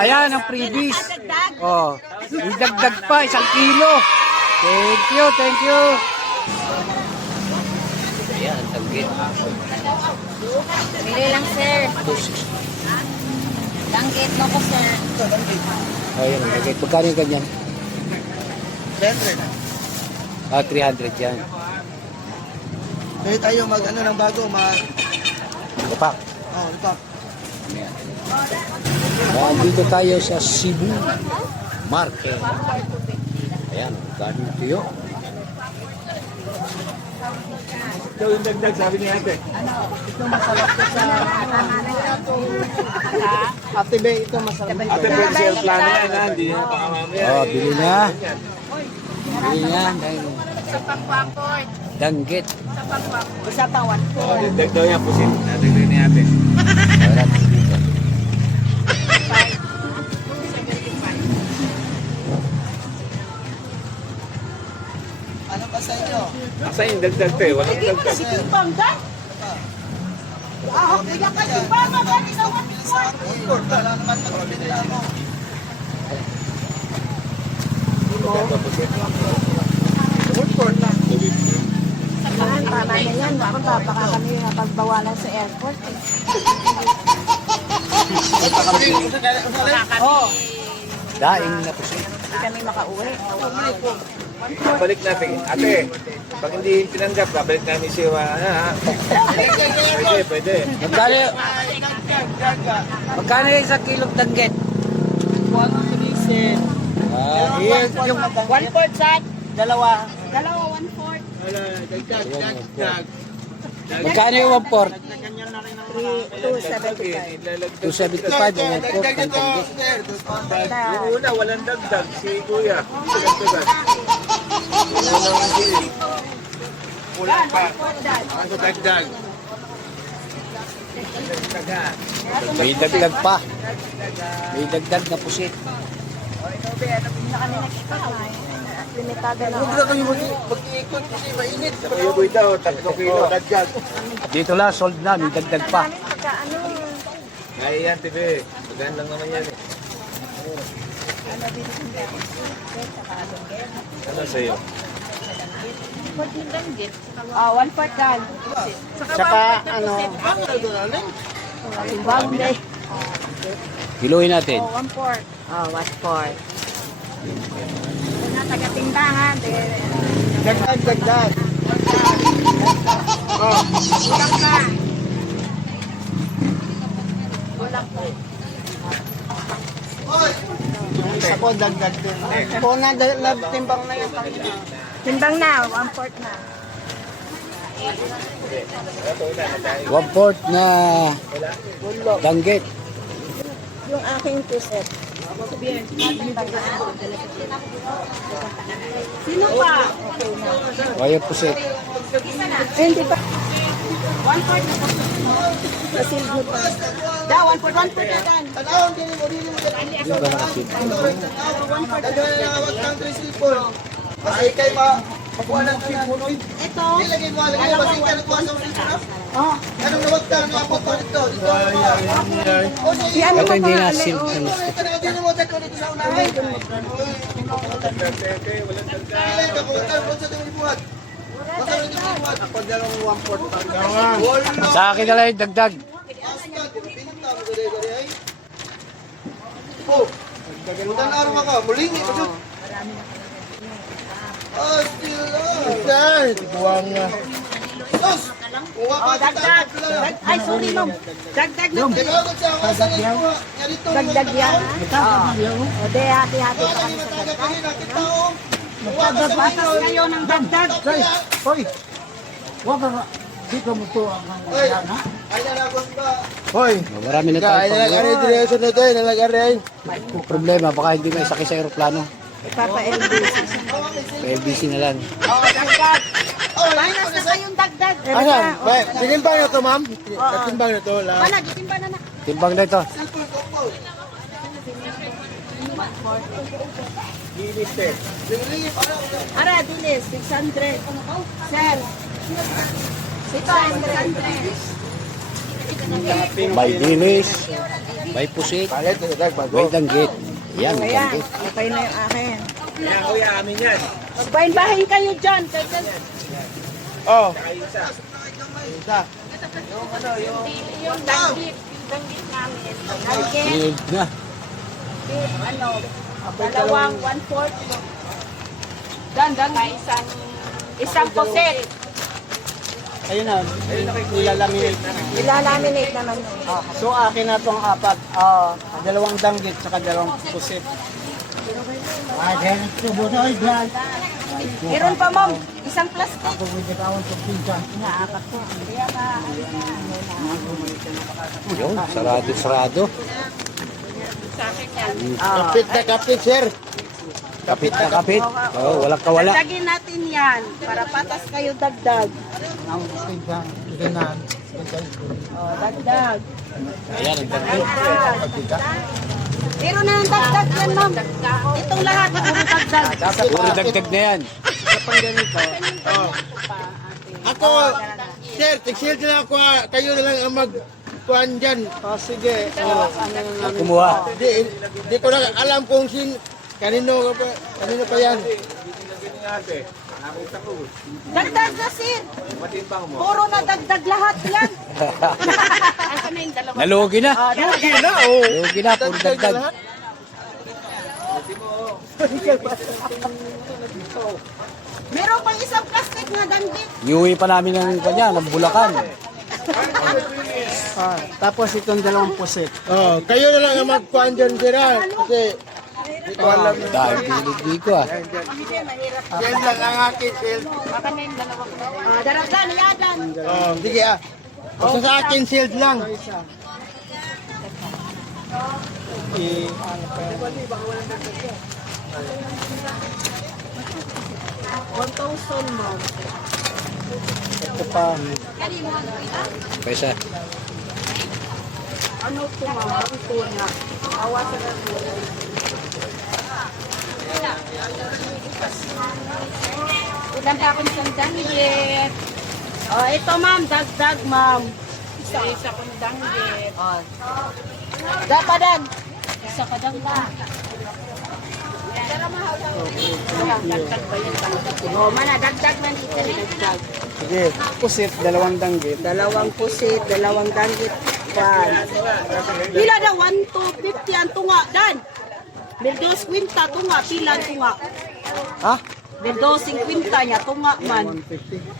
Ayan ang freebies. Oh, idagdag pa 1 kilo. Thank you, thank you. Ayan, ang tanggit. Bili lang, sir. Langgit mo ko, sir. Ayan, ang tanggit. Magkano yung ganyan? 300. 300 yan. Kaya tayo mag-ano ng bago, Lupak. lupak. Dito tayo sa Cebu Market. Ayan, galing tuyo. Ito yung dagdag, sabi ni ate. Ito masarap to sa... Ate Be, ito masarap. Ate, pwede sa'yo plano yan, ha? Hindi na baka mamaya. Oh, bili niya. Bili niya. Danggit. Isa pang 1 Oh, dagdag daw yan, pusin. Dagdag ni ate. Wala dito. Ano pa sa inyo? Asa yung dagdag te? Walang dagdag. Wala naman magbibili ako. Tama na yan. Bakit baka kami pagbawalan sa airport? Daing na po siya. Hindi kami makauwi. Babalik natin. Ate, pag hindi tinanggap, babalik namin siya. Ha? Pwede, pwede. Magkano yung 1 kilong danggit? 1 Yung 1/4 set. Dalawa. Dalawa, 1/4. magkano yung 1/4? 275. 275 yung 1/4 ng danggit. Yung una, walang dagdag. Si Kuya. Dagdagan. Kulang pa. Ano dagdag? May dagdag pa. May dagdag na pusit. Limitado na. Huwag na kayo mag-iikot kasi mainit. Kuya Boy daw, 3 kilo. Dagdag. Dito lang, sold na. May dagdag pa. Pagkaano? Ay, yan, TV. Magaan lang naman yan eh. Ano sa'yo? 1/4 dan. Saka ano? Timbang day. Kiluhin natin. 1/4. 1/4. Una taga-tindahan. Dagdag. Kulang na. Kulang po. Isa po, dagdag din. Kung timbang na yung kanina. Timbang na, 1/4 na. 1/4 na danggit. Yung aking 2 set. Sino pa? O, yung pusit. Hindi pa. 1/4 na po. Pasil mo pa. Da, 1/4 na dan. Tanawon, dili mo. Yung ba nakasit? Dagawag ng 3 sipon. Kasi kay makuha ng sipon. Ito. Ilagay mo, basi ka nagkuha sa sipon. Oh. Anong nawag ka ng apo to dito? Si ano Ito pa hindi na pa? sim. Dito mo dito sa unahin. Ilay ka kung ito sa tingin buhat. Ako dalawang 1/4. Sa akin na lang yung dagdag. Oh, dagan araw ka, mulingi ka dun. Still buwang na. Sus! Oh, dagdag. Ay, sorry, Mom. Dagdag na. Dagdag yan. O, de, hati-hati pa kami sa dagdag. Batas kayo ng dagdag. Hoy! Wag ka dito mo to ang na. Hoy! Marami na tayo pang direksyon na to, nalagarin. problema. Baka hindi may sakay sa aeroplano. Ipapa-LBC. LBC na lang. Oh, dagdag. Minus na kayong dagdag. Asan? Tinimbang na to, ma'am? Tinimbang na to, la. Mana, gitimba na na. Timbang na ito. Ara, dilis, 600. Sir. Ito, 600. By Dilis. May pusit. Palit, dagdag, bago. May danggit. Yan, may Ayan, danggit. okay na yung akin. Yan, kuya, amin yan. Magbahin-bahin kayo dyan. Oh, Kayo isa. isa. Yung danggit namin. Danggit, Shield na. ano, dalawang 1/4. Danggit. Isang puset. Ayun na, nilalaminate na. Ilalaminate naman yun. So akin na itong apat. Oo. Dalawang danggit, saka dalawang pusit. Meron pa, ma'am. Isang plastic. Yun, sarado. Kapit na kapit, sir. Kapit na kapit. Oh, walang kawala. Dagdagin natin yan para patas kayo dagdag. Oh, dagdag. Ayan, ang danggit. Meron na ng dagdag yan, ma'am. Itong lahat, puro dagdag. Puro dagdag na yan. Ako, sir, tig-shield na ako. Kayo na lang ang mag-kuhan dyan. Sige, Ang kumuha. Di ko na alam kung kanino pa yan. Dagdag na, sir. Matimbang mo. Puro na dagdag lahat yan. Asa na yung dalawa? Nalugi na. Lugi na, oh. Nalugi na, puro Dagdag na dagdag. lahat. Meron pang isang plastic na danggit. Iuwi pa namin ng kanya, ng Bulacan. tapos itong dalawang pusit. Oh, kayo na lang ang mag-kuhan dyan, sir. Kasi, di ko alam. Dahil pinigdi ko ah. Yan lang ang akin, shield. Daragan, yadan. Oh, sige ah. Basta sa akin, shield lang. Ito pa, Pesa. Ano ito, ma'am? Ang tuna. Awasan na ito. Ulan pa akong isang danggit. Oh, ito, ma'am. Dagdag, ma'am. Isa kong danggit. Oh. Dapadan. Isa ka danggit. Oh, mana dagdag man dito ni dagdag. sige, pusit, dalawang danggit. Dalawang pusit, dalawang danggit. Yan. Pila na 1,250 ang tunga, Dan. 1,250 tunga, pila ang tunga. Ha? 1,250 niya, tunga man.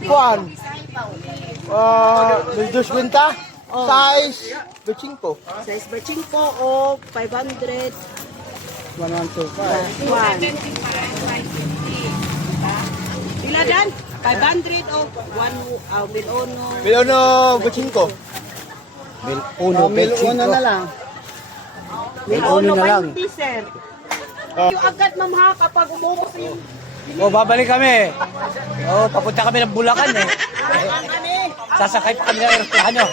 Kuhan. Medyo kwenta. Size, 5. Size ba 5 o 500? 1125. One. Pila, Dan? 500 o 1,000. Bilono, 5. Mil uno, Mil bel una na lang. 1,000 na lang. 20, sir. Yung agad, ma'am, ha, kapag umubos yung Oh, babalik kami. Oh, papunta kami ng Bulacan eh. Sasakay pa kami ng aeroplano.